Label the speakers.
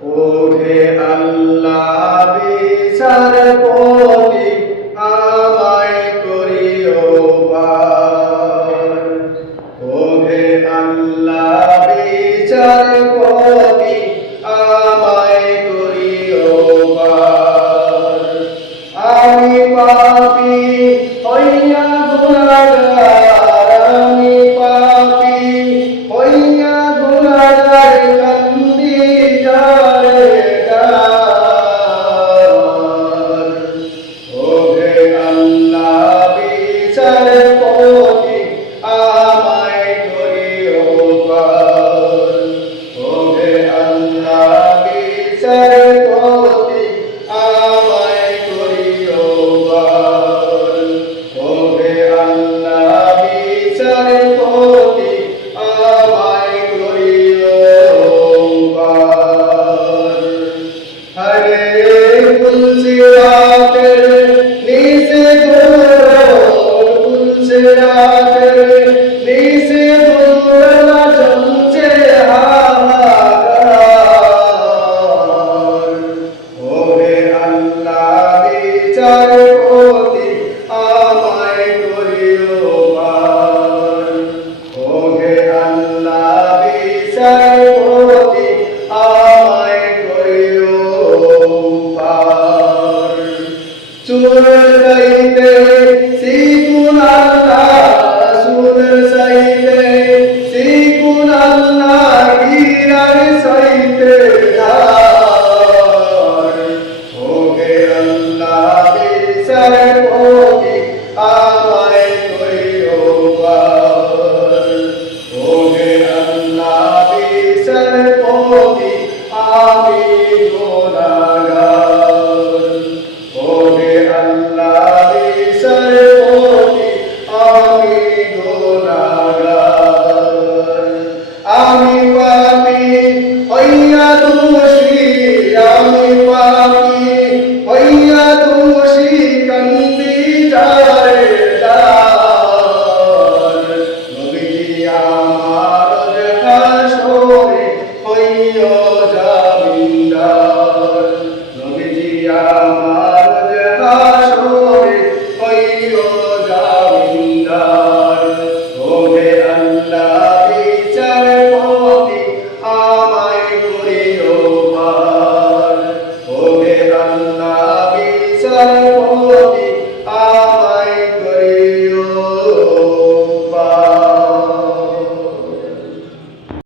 Speaker 1: ওহে আল্লাহ বিচারপতি আমায় করিও ওহে আল্লাহ বিচারপতি আমায় করিও আমি পাপি হইয়া গুণাগার, আমি Tú eres la. যাবিন্দার নবীজি আর